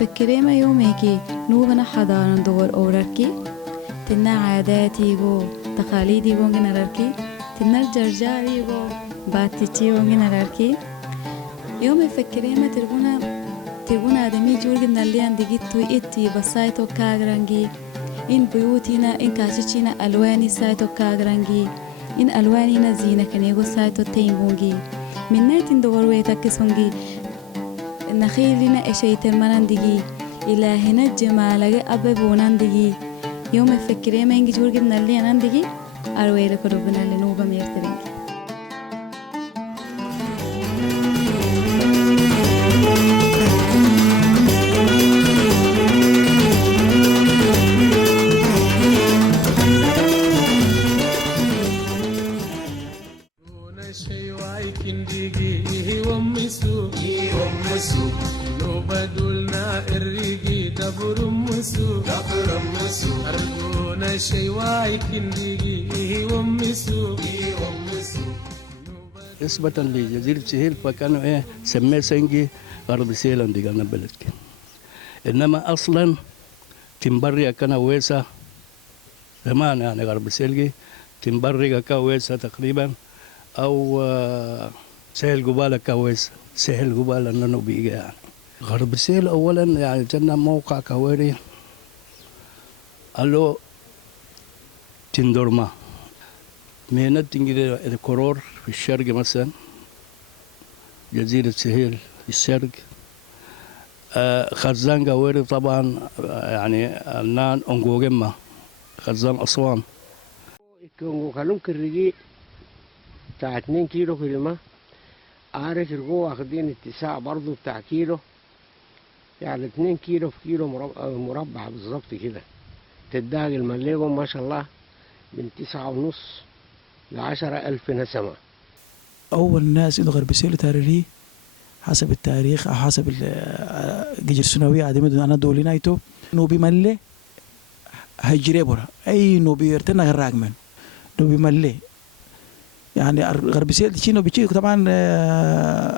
مفكرين يوميكي نوبنا حضارة دور أوراركي تنا عاداتي جو تقاليدي جو نراركي تنا الجرجاري جو باتيتي جو نراركي يوم مفكرين تربونا آدمي جورج من اللي عندي توي إتي بسايتو كاغرانجي إن بيوتنا إن كاشينا ألواني سايتو كاغرانجي إن ألواننا زينة كنيغو سايتو تيمبونجي من نايت دور ويتكسونجي نخيلنا إشيت المرندجي إلى هنا جمالك أببونندجي يوم مفكرين ما ينجي جورج من اللي عندي أروي لك ربنا اللي نوبة ميرترينجي نسبة لجزيرة سهيل فكانوا سميه سنجي غرب سهيل عندي قلنا بلدك إنما أصلا تنبري كان ويسا زمان يعني غرب سهيل تنبري كويسة تقريبا أو سهل قبالة كويسة سهل قبالة إنه بيجي يعني غرب سهيل أولا يعني جنا موقع كويري ألو تندورما مهنة تنجي الكرور في الشرق مثلا جزيرة سهيل في الشرق خزان قويري طبعا يعني النان أنقوغما خزان أسوان كانوا كرجي بتاع 2 كيلو كلمة عارف الجو واخدين اتساع برضو بتاع كيلو يعني 2 كيلو في كيلو مربع بالظبط كده تداق المليقهم ما شاء الله من 9.5 ل10,000 نسمة. أول ناس إنه غرب سهيل تاريخي حسب التاريخ أو حسب الجير السنوية عدم أنا دولينايتو نوبي ملة هجري برا أي نوبي يرتنا غراق من نوبي ملة يعني غرب سهيل تشينو بيجي طبعا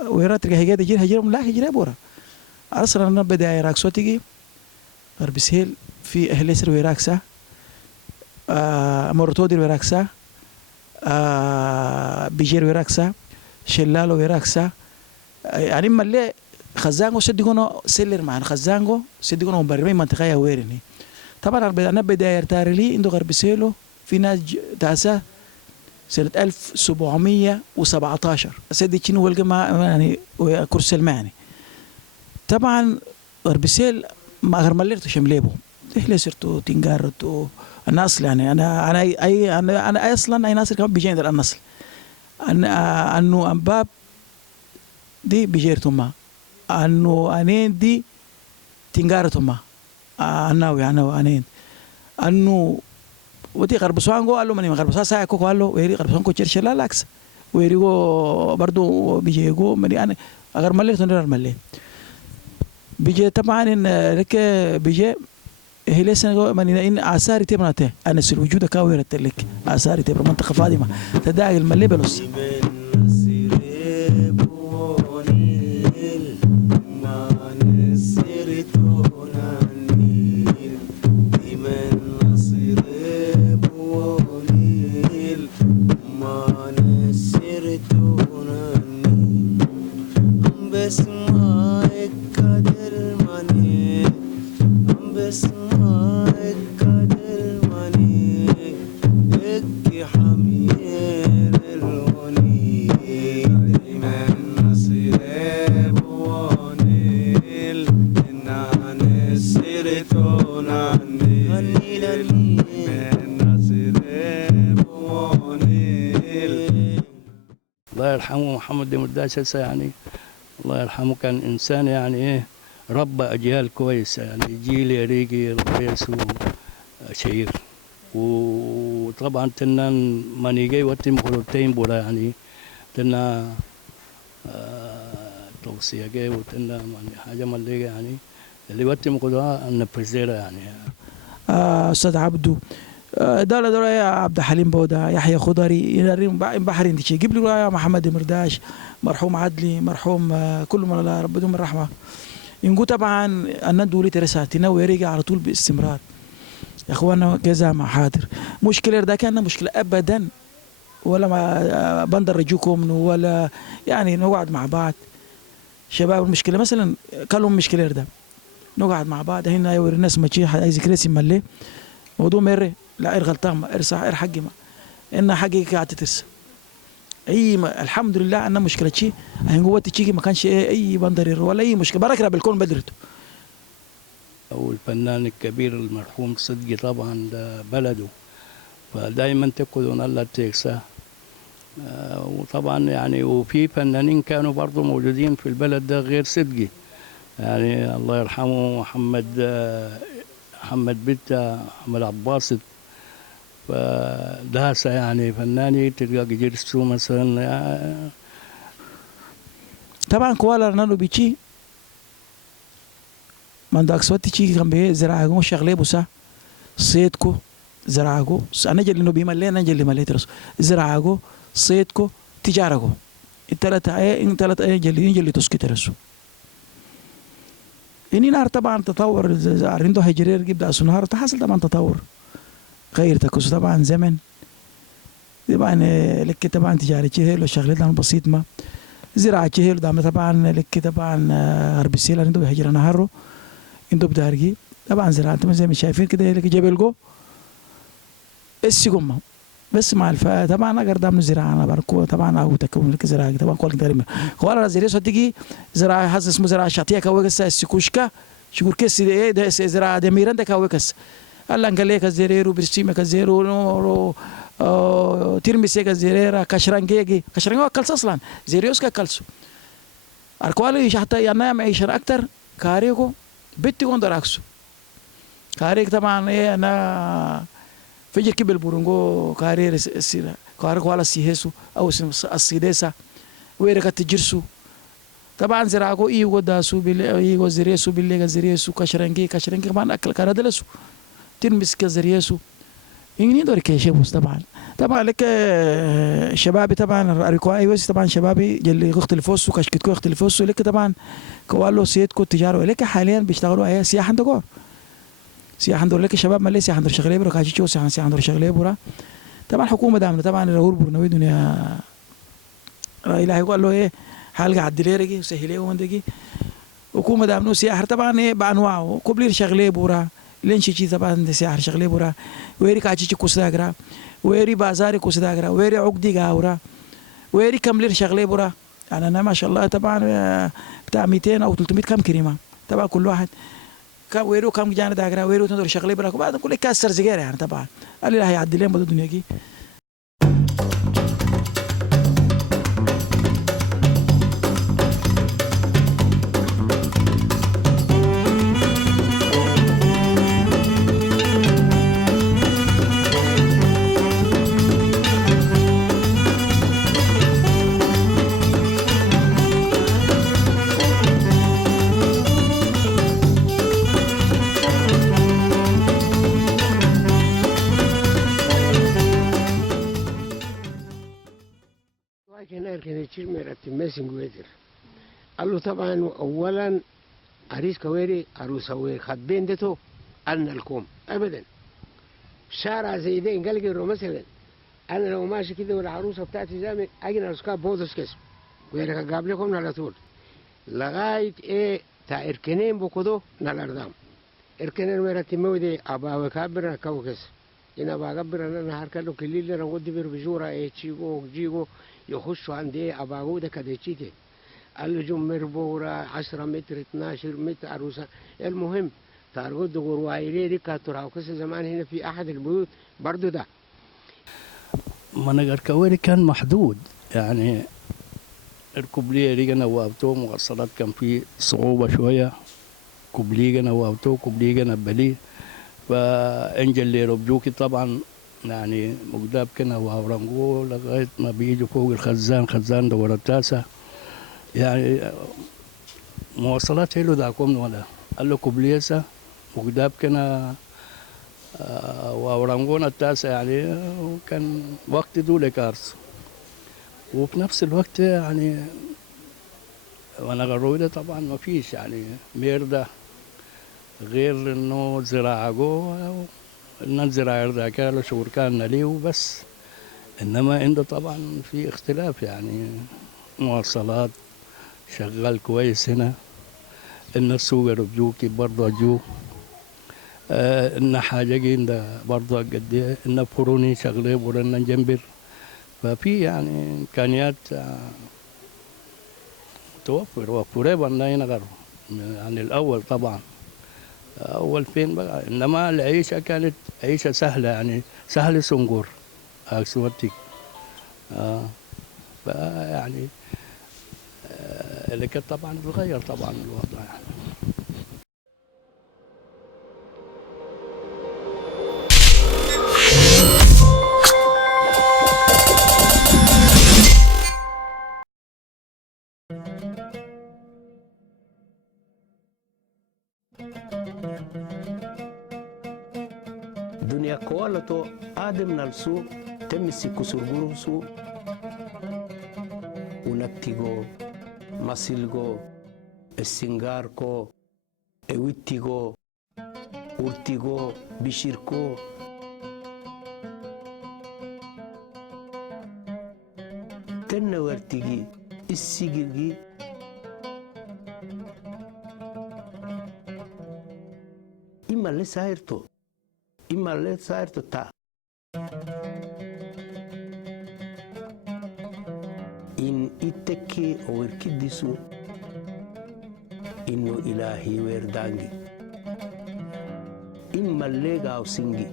ويرات هيجي تجير هجرهم لا هجري برا أصلا أنا بداية راك صوتي غرب سهيل في أهل يسر ويراكسا مرتودي ويراكسا بيجير ويراكسا شلالو ويراكسا يعني ملي خزانغو سديغونو سيلر معنا خزانغو سديغونو برمي منطقه ويرني طبعا انا بدايه تاريخي عنده غرب سهيل في ناس تاسا سنه 1717 سيدي تشينو والجماعه يعني كرسي المعني طبعا غرب سهيل ما غير مليرتو شمليبو ليه صرتو تنقارتو الناصل يعني انا اصلا اي ناصل كمان بيجي النصل انه انباب دي بيجيرتما انه انين دي تنقارتما اناوي انا انين انه ودي غرب سوانغو قال له ماني غرب ساسا كوكو قال له ويري غرب سوانغو تشرشلا لاكس ويريغو برضو بيجيغو ماني انا غير مليت نرى ملي بيجي طبعا لك بيجي هي ليس ماني ان اثار تبنته انا سل وجود كاويرت لك اثار تبر منطقه فاطمه تداعي الملي بلوس الله يرحمه محمد دمرداش هسه يعني الله يرحمه كان إنسان يعني إيه ربى أجيال كويسة يعني جيل يريقي القيس وشهير وطبعا تنان مانيجي وتم خلطين بولا يعني تنا توصية جاي وتنا حاجة مليجي يعني اللي وتم خلطها أن برزيرة يعني أستاذ عبدو دولة يا عبد الحليم بودا يحيى خضري ينريم بحرين دي شيء قبل يا محمد مرداش مرحوم عدلي مرحوم كل من الله ربهم الرحمة ينقو طبعا أنا دولي ترساتنا ويريق على طول باستمرار يا اخوانا كذا مع حاضر مشكلة ده كان مشكلة أبدا ولا ما بندرجوكم ولا يعني نقعد مع بعض شباب المشكلة مثلا كلهم مشكلة ده نقعد مع بعض هنا يوري الناس ما تشي عايز كريسي ملي موضوع مرة لا غلطان ما ارصح حقي ما إن حقي قاعد تترس اي الحمد لله ان مشكله شيء هي قوه تشيكي ما كانش اي بندر ولا اي مشكله بركه بالكون بدرته. والفنان الكبير المرحوم صدقي طبعا ده بلده فدايما تكون الله تيكسا. وطبعا يعني وفي فنانين كانوا برضه موجودين في البلد ده غير صدقي يعني الله يرحمه محمد بيتا محمد عباسط فدهسة يعني فناني تلقى جيرسو مثلا يعني. طبعا كوالا رنالو بيجي من داك سوات تيجي كان بيه زراعة شغلة بوسا صيدكو زراعة أنا جل إنه بيملي أنا جل ملي ترس زراعة صيدكو تجارة الثلاثة أي جل تسكي ترسو إني نهار طبعا تطور عنده هجرير جبدا أسنهار تحصل طبعا تطور غير تكوس طبعا زمن طبعا لك طبعا تجارة هيلو شغلتنا بسيط ما زراعة هيلو دام طبعا لك طبعا هربسيل عنده هجر نهارو عنده بدارجي طبعا زراعة زي ما شايفين كده لك جبل جو السجمة بس مع الفا طبعا اقدر دام زراعة انا بركو طبعا او تكون لك زراعة طبعا كل كلمة قال زي ريسو تيجي زراعة حاسس اسمه زراعة شاطية كويس السكوشكا شكور كيس ده زراعة دميران ده كويس الله انقلي كزيرو برسيمه كزيرو نورو تيرميسي كزيريرا كشرنجيجي كشرنجو كلس اصلا زيريوس كلسو اركوالي حتى يعني معيشر اكتر كاريكو بيتي كوندراكسو كاريك طبعا ايه انا فجر كبل بورونغو كارير سيرا كاريكو على سيهسو او السيديسا ويركا تجرسو طبعا زراعو ايغو داسو بيلي ايغو زيريسو بيلي زيريسو كشرنجي كمان اكل كاردلسو تلمس كزريسو يني دور كيشبوس طبعا لك شبابي طبعا ريكواي ويس طبعا شبابي جل يختلفوسو كشكتكو يختلفوسو لك طبعا كوالو سيتكو تجارو لك حاليا بيشتغلوا هي سياحه دغور سياحه دور لك شباب مالي سياحه دور شغله برا كاشيشو سياحه دور شغله برا طبعا حكومه دامنا طبعا الرهور برنوي دنيا رايلا يقول له ايه حلقه عدليرجي وسهليه وندقي حكومه دامنو سياحه طبعا ايه بانواعه كوبلير شغله برا لين شيء طبعا سياحة شغلة برا ويري كاتشي كوسداغرا ويري بازاري كوسداغرا ويري عقدي غاورا ويري كملير شغلة برا يعني أنا ما شاء الله طبعا بتاع 200 أو 300 كم كريمة طبعا كل واحد كم ويرو كم جانا داغرا ويرو تندور شغلة برا بعد كل كسر زجاجة يعني طبعا قال لي لا هيعدي لين بدو الدنيا كي قال له طبعا اولا عريس كويري عروسه ويري خطبين دتو أنا الكوم ابدا شارع زي ده قال مثلا انا لو ماشي كده والعروسه بتاعتي زي اجي نسكا بوزس كسب ويري قبلكم على طول لغايه ايه تا اركنين بوكدو نالاردام اركنين ويرتي مودي ابا وكابر كوكس انا بقبر انا هركلو كليل انا ودي بيرجورا ايه تشيغو جيغو يخشوا عندي اباغو ده كديتشيتي قال له جمر بورا 10 متر 12 متر عروسه المهم تارجود غروايري دي كاتورا وكس زمان هنا في احد البيوت برضو ده مناجر كويري كان محدود يعني الكوبليه اللي انا وابتو مواصلات كان في صعوبه شويه كوبليه انا وابتو كوبليه انا بلي فانجل اللي ربجوكي طبعا يعني مقداب كنا وهورانجو لغايه ما بيجوا فوق خزان دورة التاسع يعني مواصلات هيلو داكم ولا قال له كوبليسا مقداب كنا وهورانجونا التاسع يعني وكان وقت دولة كارس وفي نفس الوقت يعني وانا غرويده طبعا ما فيش يعني ميرده غير انه زراعه جوه، نزرع يرضى كاله شهور كان ليه وبس. انما عنده طبعا في اختلاف يعني مواصلات شغال كويس هنا، ان السوق رجوكي برضه جو ان حاجه جينا برضه قد ايه ان فروني شغله ورنا جنبر، ففي يعني امكانيات توفر وفره بنا هنا عن الاول طبعا. اول فين بقى، انما العيشه كانت عيشه سهله يعني سهل سنقور اكسوتك فيعني اللي كان طبعا بتغير طبعا الوضع يعني. دنيا كوالتو آدم نالسو تمسي كسرغروسو ونكتيغو مسيلغو السنغاركو اويتيغو ورتيغو بشيركو تنورتيغي السيجرغي إما اللي سايرتو إما اللي سايرتو تا إن إتكي أو إركدسو إنه إلهي ويردانجي إما اللي غاو سنجي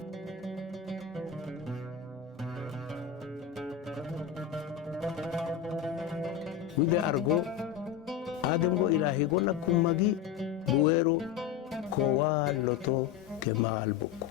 وده أرجو آدم go إلهي go نكون مجي بويرو كوالوتو كمال بوكو.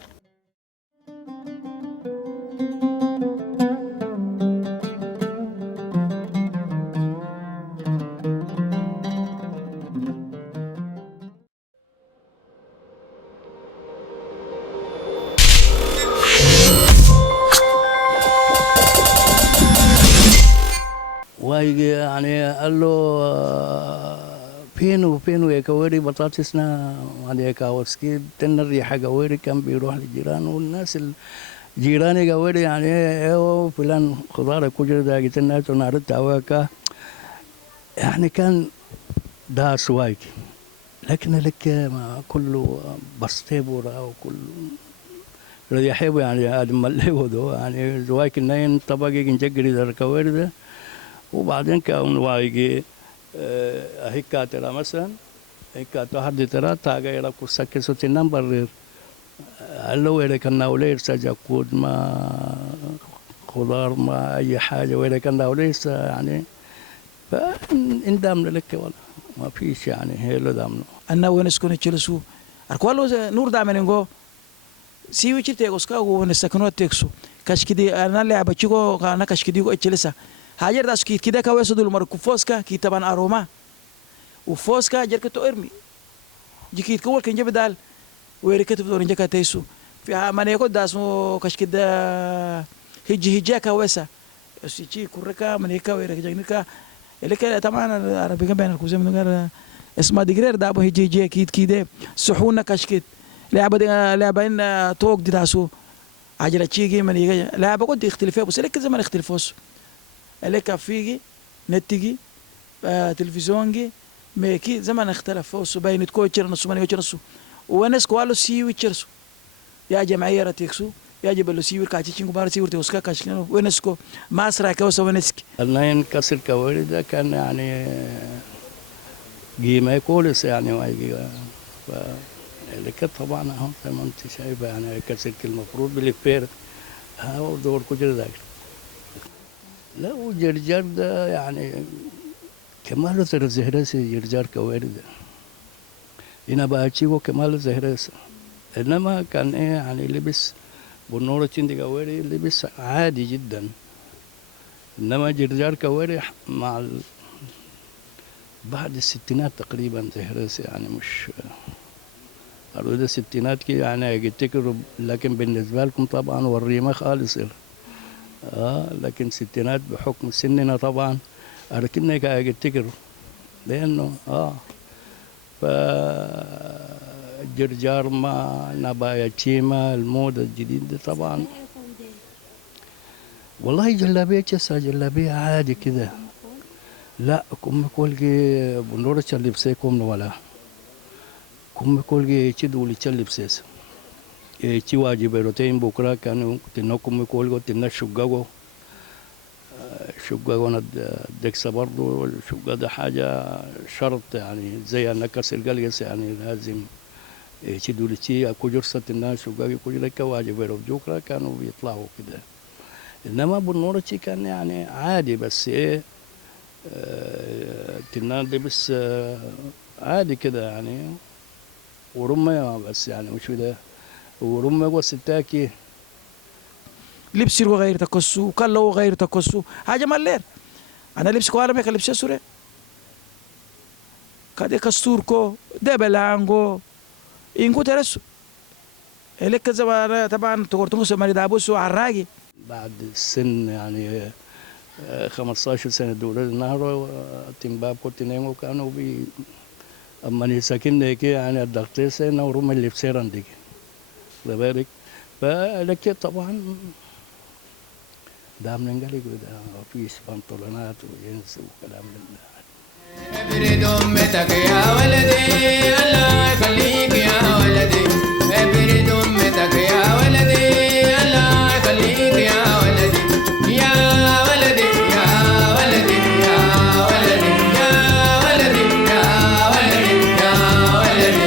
يعني قال له فينو يا كواري بطاطسنا هذا كاوسكي تنر ريحه كواري كان بيروح للجيران والناس الجيران كواري يعني ايوه فلان خضار كجر دا جت الناس ونارت هواكا يعني كان ده سوايك، لكن لك ما كله بسطيبورا وكله الذي يحب يعني ادم مليه يعني زوايك النين طبقي نجري ذا الكواري ده. وبعدين كان وايجي هيكاترا مثلا هيكاتو حد ترى تاجا يلا كوسك سوتي نمبر اللو اللي كان ناولير سجاكود ما خضار ما اي حاجه ولا كان ناولير يعني فاندم لك ولا ما فيش يعني هي له دامنو أنا ونسكن تشلسو أركوالو نور دامنينغو سيوي تيغوسكا ونسكنو تيكسو كاشكدي أنا اللي أبتشيكو أنا كاشكديكو اتشلسا hajar das kida ka weso dul mar ku foska kitaban aroma u foska jerka to ermi jikit ko walken jebdal weri katuf do njaka taysu fi mane ko das mo kashkida hijja ka wesa sichi kurka mane ka weri jagnika eleka taman arabiga bain الكوزم نغار اسمها ديغرير دابو هجي كيد كيده صحونا كشكت لعبين توك دي داسو عجله تشيجي من لعبه قد يختلفوا بس لك زمان يختلفوش لك فيجي نتيجي تلفزيونجي ميكي زمان اختلفوا بين تكوتشر نص من يوتشرسو وناس قالوا سيوي تشرسو يا جماعيه راتيكسو يا جبل سيوي كاتشينغو بار سيوي توسكا كاشكنو ونسكو ماسرا كوسا ونسكي النين كسر كوارد كان يعني قيمه كولس يعني وايجي اللي كانت طبعا هم زي ما انت شايفه يعني كسر المفروض بالفير ها دور كجر ذاك لا وجرجر ده يعني كمال الزهرس جرجر كوارد هنا باتشيكو كمال الزهرس انما كان ايه يعني لبس بالنور تشندي كواري لبس عادي جدا انما جرجر كواري مع بعد الستينات تقريبا زهرس يعني مش أرود الستينات كي يعني أفتكر لكن بالنسبة لكم طبعا والريمة خالص لكن الستينات بحكم سننا طبعا أركنك أفتكر لأنه فالجرجار ما نبايا تشيما الموضة الجديدة طبعا. والله جلابية جسا جلابية عادي كده. لا كم كولجي بنورة اللبسيكم ولا كم كولجي تدولي تلبسيس تي واجب روتين بكرة كانوا تنكم كولجو تنشجعو شقة ند دكسة برضو الشقة ده حاجة شرط يعني زي النكس القلقس يعني لازم تدولي تي أكو جرسة الناس شقة كل واجب روجوكرا كانوا بيطلعوا كده. إنما بالنورة كان يعني عادي بس تنان لبس عادي كده يعني ورمى بس يعني مش ده ورمى وستاكي لبسي غير تكسو كله غير تكسو حاجة مالير أنا لبس كوالا ميك لبسي سوري كده كستوركو ده بلانغو إنكو ترسو إليك زمان طبعا تقولتمو سماري دابوسو عراقي بعد السن يعني 15 سنة دول النهار تنباب كنت نيمو كانوا بي أما نساكن هيك يعني الدكتور سنة ورمى اللي في سيران ديك لذلك فلك طبعا دام ننقلق في بنطلونات وجنس وكلام من ده. ابرد امتك يا ولدي الله يخليك يا ولدي ابرد امتك يا ولدي الله يخليك يا ولدي يا ولدي يا ولدي يا ولدي يا ولدي يا ولدي يا ولدي.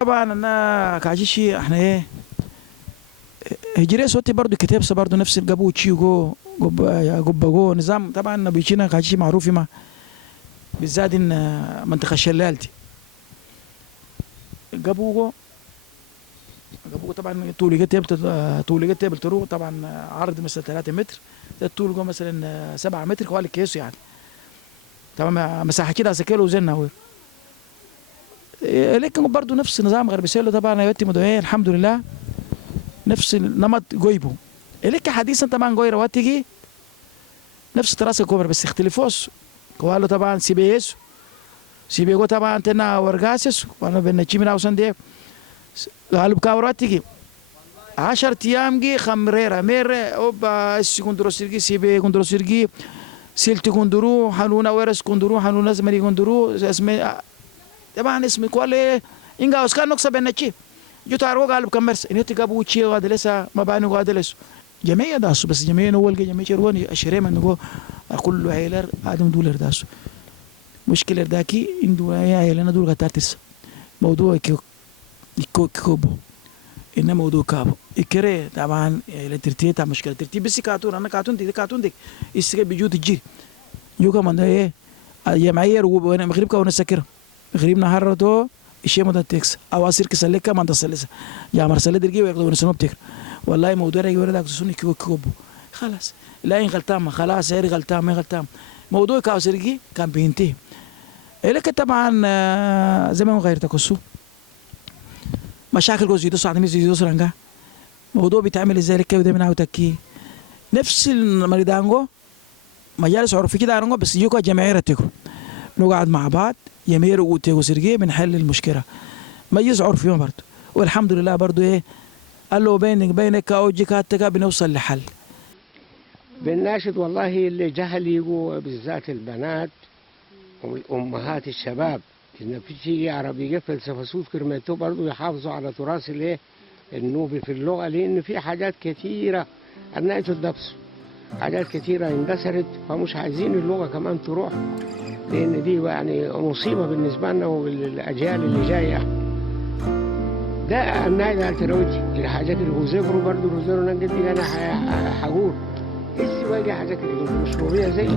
طبعا أنا كعشيشي إحنا هجري صوتي برضو كتاب برضو نفس الجابو تشيجو جوباجو نظام طبعا بيجينا كعشيشي معروف ما بالذات إن منطقة شلالتي جابوجو طبعا طولي كتاب ترو طبعا عرض مثلا 3 متر الطول جو مثلا 7 متر كوالي كيسو يعني طبعا مساحة كده سكيلو وزنها لكن برضه نفس نظام غربسيلو طبعا يوتي مدوية الحمد لله نفس النمط جويبو لكن حديثا طبعا جوي رواتيجي نفس تراسة كوبر بس اختلفوس كوالو طبعا سيبيس سيبيجو طبعا تنا ورقاسس وانا بنتشي من اوسن دي غالب كاوراتيجي 10 ايام جي خمريرا مير اوبا سيكوندرو سيرجي سيبي كوندرو سيرجي سيلتي كوندرو حنونا ورس كوندرو حنونا زمري كوندرو اسمي طبعا اسمي كوالي إنجا أسكان نقص بينتشي جو تعرفوا قالب كمرس إنه تجابو تشي غادلسا ما بانو غادلس جميع داسو بس جميع نوول جميع شرواني أشري من نقول أقول له عيلر آدم دولار داسو مشكلة داكي إن دول عيلنا دول قتاتس موضوع كوبو إنه موضوع كابو إكره طبعا عيلة ترتيب تام مشكلة ترتيب بس كاتون أنا كاتون ديك إستيك بيجو تجير يو كمان ده يا معير وأنا مغرب كون سكره غريب نهار تو الشيء مدة تكس أو أصير كسلكة ما تسلسة يا مرسلة درجي وياخدوا نسمع بتكر والله موضوع رأي ورد أكتسوني كوبو خلاص لا إن غلطان خلاص هير غلطان ما غلطان موضوع كاوسرجي كان بينتهي لكن طبعا زي ما غير تكسو مشاكل جوز يدوس عدمي يدوس رنجا موضوع بيتعمل إزاي لك وده من عوتكي نفس المريضانجو مجالس عرفي كده عنجو بس يوكا جماعية تكو نقعد مع بعض يمير وسرجي بنحل المشكله ما يزعر فيهم برضه والحمد لله برضه قال له بينك او جيكاتك بنوصل لحل. بالناشد والله اللي جهل يجوا بالذات البنات وامهات الشباب إن في شيء عربي فلسفه صوت كرمته برضه يحافظوا على تراث النوبي في اللغه لان في حاجات كثيره الناس تدبسوا حاجات كثيره اندثرت فمش عايزين اللغه كمان تروح لأن دي يعني مصيبة بالنسبة لنا وللأجيال اللي جاية. ده النايد التروجي الحاجات اللي وزبروا برضه وزبروا نقدر أنا حقول إيش باقي حاجات اللي مش مشهورة زي